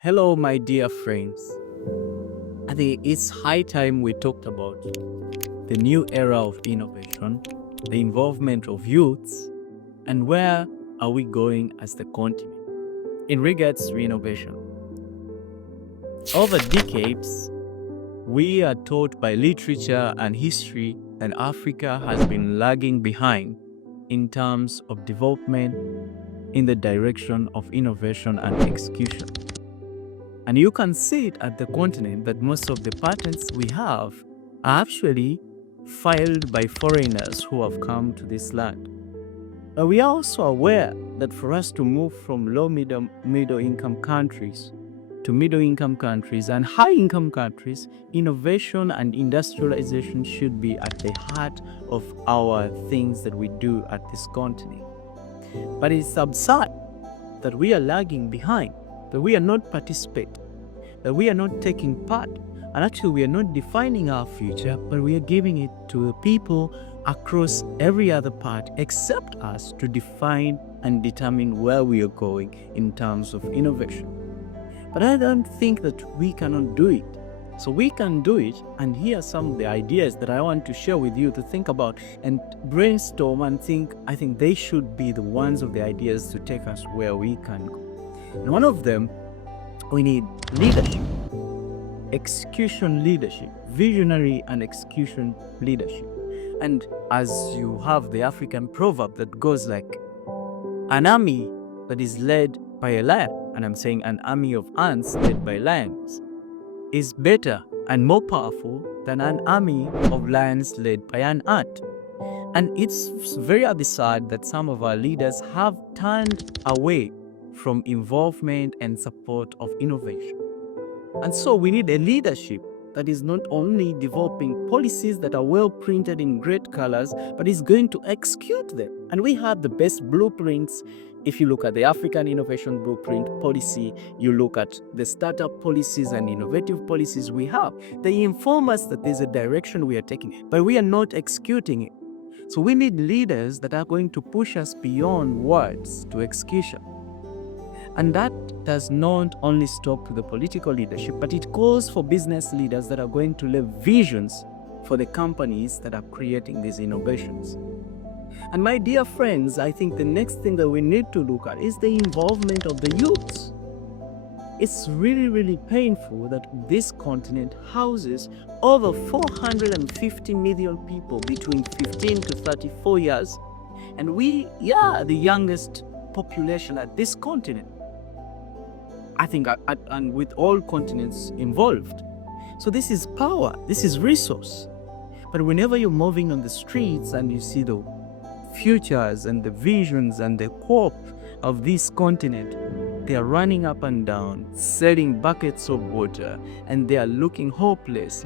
Hello, my dear friends. I think it's high time we talked about the new era of innovation, the involvement of youths, and where are we going as the continent in regards to innovation. Over decades, we are taught by literature and history that Africa has been lagging behind in terms of development in the direction of innovation and execution. And you can see it at the continent that most of the patents we have are actually filed by foreigners who have come to this land. But we are also aware that for us to move from low middle income countries to middle income countries and high income countries, innovation and industrialization should be at the heart of our things that we do at this continent. But it's absurd that we are lagging behind, that we are not participating, that we are not taking part, and actually we are not defining our future, but we are giving it to the people across every other part except us to define and determine where we are going in terms of innovation. But I don't think that we cannot do it. So we can do it, and here are some of the ideas that I want to share with you to think about and brainstorm and think. I think they should be the ones of the ideas to take us where we can go. And one of them, we need leadership, execution leadership, visionary and execution leadership. And as you have the African proverb that goes like, an army that is led by a lion, and I'm saying an army of ants led by lions, is better and more powerful than an army of lions led by an ant. And it's very absurd that some of our leaders have turned away from involvement and support of innovation. And so we need a leadership that is not only developing policies that are well printed in great colors, but is going to execute them. And we have the best blueprints. If you look at the African Innovation Blueprint policy, you look at the startup policies and innovative policies we have, they inform us that there's a direction we are taking, but we are not executing it. So we need leaders that are going to push us beyond words to execution. And that does not only stop to the political leadership, but it calls for business leaders that are going to leave visions for the companies that are creating these innovations. And my dear friends, I think the next thing that we need to look at is the involvement of the youths. It's really, really painful that this continent houses over 450 million people between 15 to 34 years. And we are the youngest population at this continent. I think, and with all continents involved. So this is power, this is resource. But whenever you're moving on the streets and you see the futures and the visions and the hope of this continent, they are running up and down, selling buckets of water, and they are looking hopeless,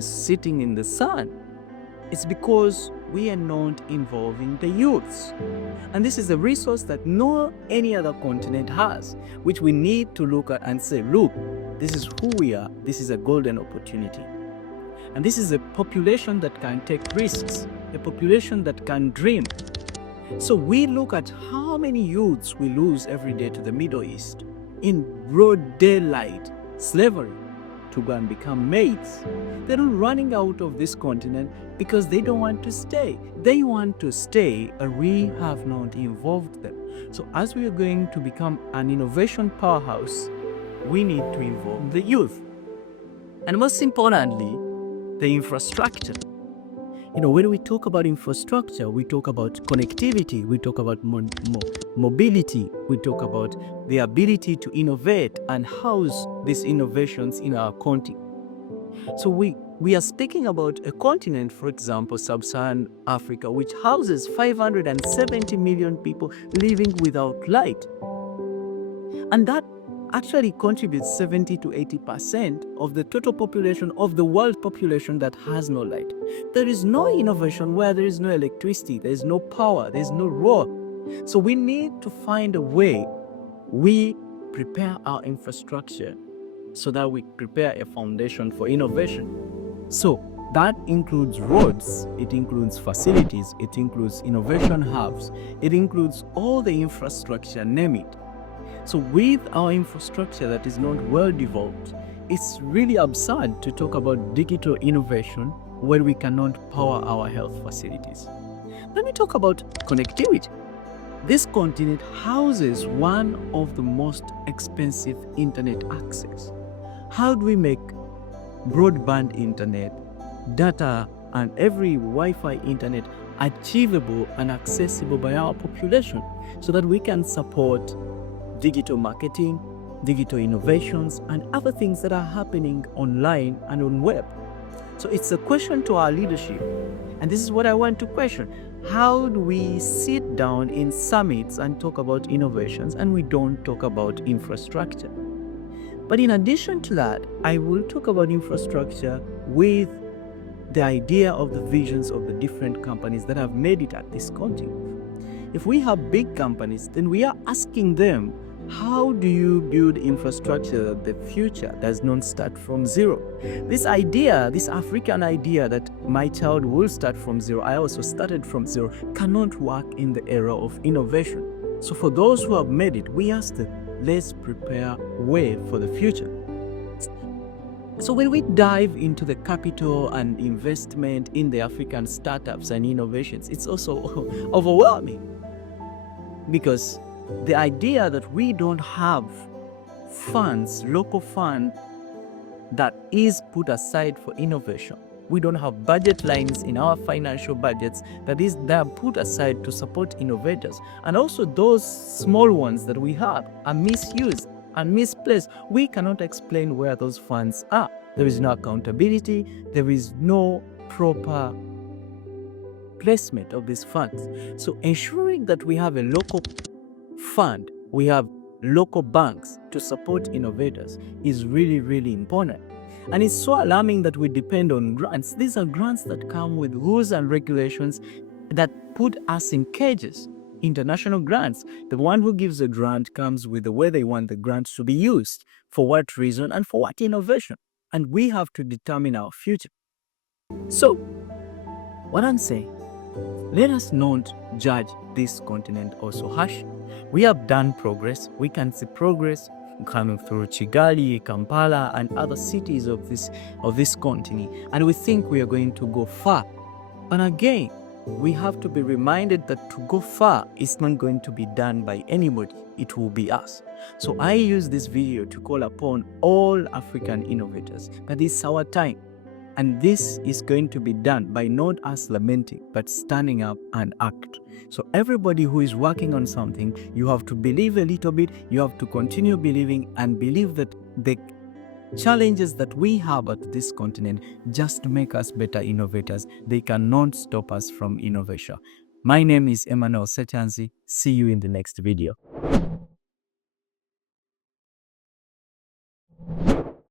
sitting in the sun. It's because we are not involving the youths. And this is a resource that no any other continent has, which we need to look at and say, look, this is who we are. This is a golden opportunity. And this is a population that can take risks, a population that can dream. So we look at how many youths we lose every day to the Middle East in broad daylight, slavery, to go and become maids. They're not running out of this continent because they don't want to stay. They want to stay, and we have not involved them. So as we are going to become an innovation powerhouse, we need to involve the youth. And most importantly, the infrastructure. When we talk about infrastructure, we talk about connectivity, we talk about mobility, we talk about the ability to innovate and house these innovations in our continent. So we are speaking about a continent, for example, sub-Saharan Africa, which houses 570 million people living without light. And that actually contributes 70 to 80% of the total population of the world population that has no light. There is no innovation where there is no electricity, there is no power, there is no road. So we need to find a way we prepare our infrastructure so that we prepare a foundation for innovation. So that includes roads, it includes facilities, it includes innovation hubs, it includes all the infrastructure, name it. So with our infrastructure that is not well developed, it's really absurd to talk about digital innovation when we cannot power our health facilities. Let me talk about connectivity. This continent houses one of the most expensive internet access. How do we make broadband internet, data, and every Wi-Fi internet achievable and accessible by our population so that we can support digital marketing, digital innovations, and other things that are happening online and on web? So it's a question to our leadership. And this is what I want to question. How do we sit down in summits and talk about innovations and we don't talk about infrastructure? But in addition to that, I will talk about infrastructure with the idea of the visions of the different companies that have made it at this continent. If we have big companies, then we are asking them, how do you build infrastructure that the future does not start from zero? This idea, this African idea that my child will start from zero, I also started from zero, cannot work in the era of innovation. So for those who have made it, we ask them, let's prepare way for the future. So when we dive into the capital and investment in the African startups and innovations, it's also overwhelming, because the idea that we don't have funds, local fund that is put aside for innovation. We don't have budget lines in our financial budgets that are put aside to support innovators. And also those small ones that we have are misused and misplaced. We cannot explain where those funds are. There is no accountability. There is no proper placement of these funds. So ensuring that we have a local fund, we have local banks to support innovators is really, really important. And it's so alarming that we depend on grants. These are grants that come with rules and regulations that put us in cages. International grants, the one who gives a grant comes with the way they want the grants to be used, for what reason and for what innovation. And we have to determine our future. So, what I'm saying, let us not judge this continent also harsh. We have done progress. We can see progress coming through Kigali, Kampala, and other cities of this continent. And we think we are going to go far. And again, we have to be reminded that to go far is not going to be done by anybody. It will be us. So I use this video to call upon all African innovators that it's our time. And this is going to be done by not us lamenting, but standing up and act. So everybody who is working on something, you have to believe a little bit, you have to continue believing and believe that the challenges that we have at this continent just make us better innovators. They cannot stop us from innovation. My name is Emmanuel Sechanzi. See you in the next video.